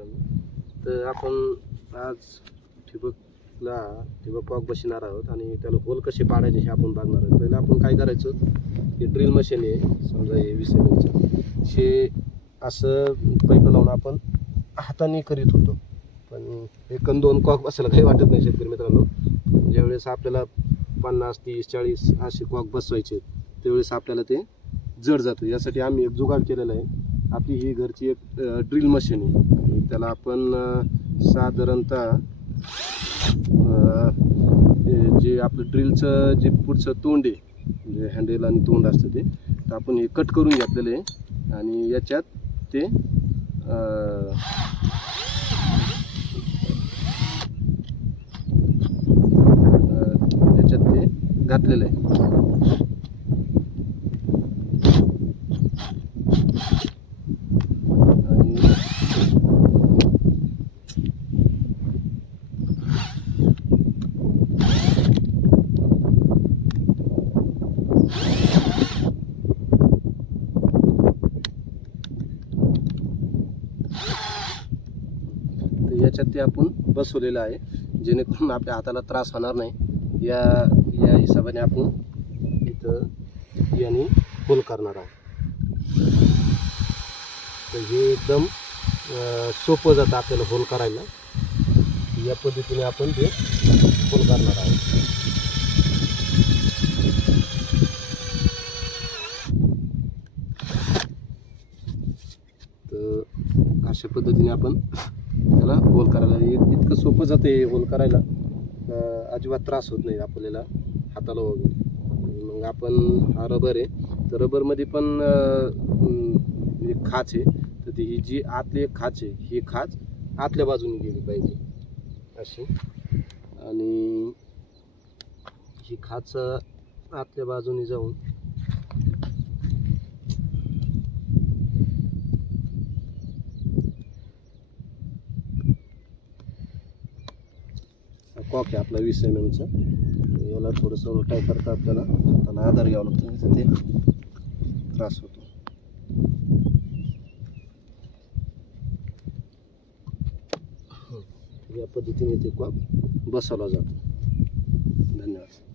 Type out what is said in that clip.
मित्रांनो. तर आपण आज ठिबकला ठिबक पॉक बसणार आहोत आणि त्याला होल कसे पाडायचे हे आपण बघणार आहोत. पहिलं आपण काय करायचं हे ड्रिल मशीन आहे समजा हे वीस एम हे असं पैप लावून आपण हाताने करीत होतो. पण एक दोन कॉक बसायला काही वाटत नाही शेतकरी मित्रांनो. ज्यावेळेस आपल्याला पन्नास तीस चाळीस असे कॉक बसवायचे त्यावेळेस आपल्याला ते जड जातं. यासाठी आम्ही एक जुगाड केलेला आहे. आपली ही घरची एक ड्रिल मशीन आहे. त्याला आपण साधारणतः जे आपलं ड्रिलचं जे पुढचं तोंड आहे म्हणजे हँडल आणि तोंड असतं ते तर आपण हे कट करून घेतलेलं आहे आणि याच्यात ते याच्यात ते घातलेलं आहे आणि तर याच्यात ते आपण बसवलेलं आहे. जेणेकरून आपल्या हाताला त्रास होणार नाही. या या हिशोबाने आपण इथं याने होल करणार आहोत. तर हे एकदम सोपं जातं आपल्याला होल करायला. या पद्धतीने आपण ते होल करणार आहोत. तर अशा पद्धतीने आपण त्याला होल करायला. इतकं सोपं जातं हे होल करायला. अजिबात त्रास होत नाही आपल्याला हाताला वगैरे. मग आपण हा रबर आहे. तर रबरमध्ये पण एक खाच आहे. तर ती ही जी आतली एक खाच आहे ही खाच आतल्या बाजूने गेली पाहिजे. अशी. आणि ही खाच आतल्या बाजूने जाऊन कॉक आहे आपला वीस एम एमचा याला थोडंसं उलटाय करता आपल्याला त्याला आधार घ्यावा लागतो. ते त्रास होतो. या पद्धतीने ते कॉक बसवला जातो. धन्यवाद.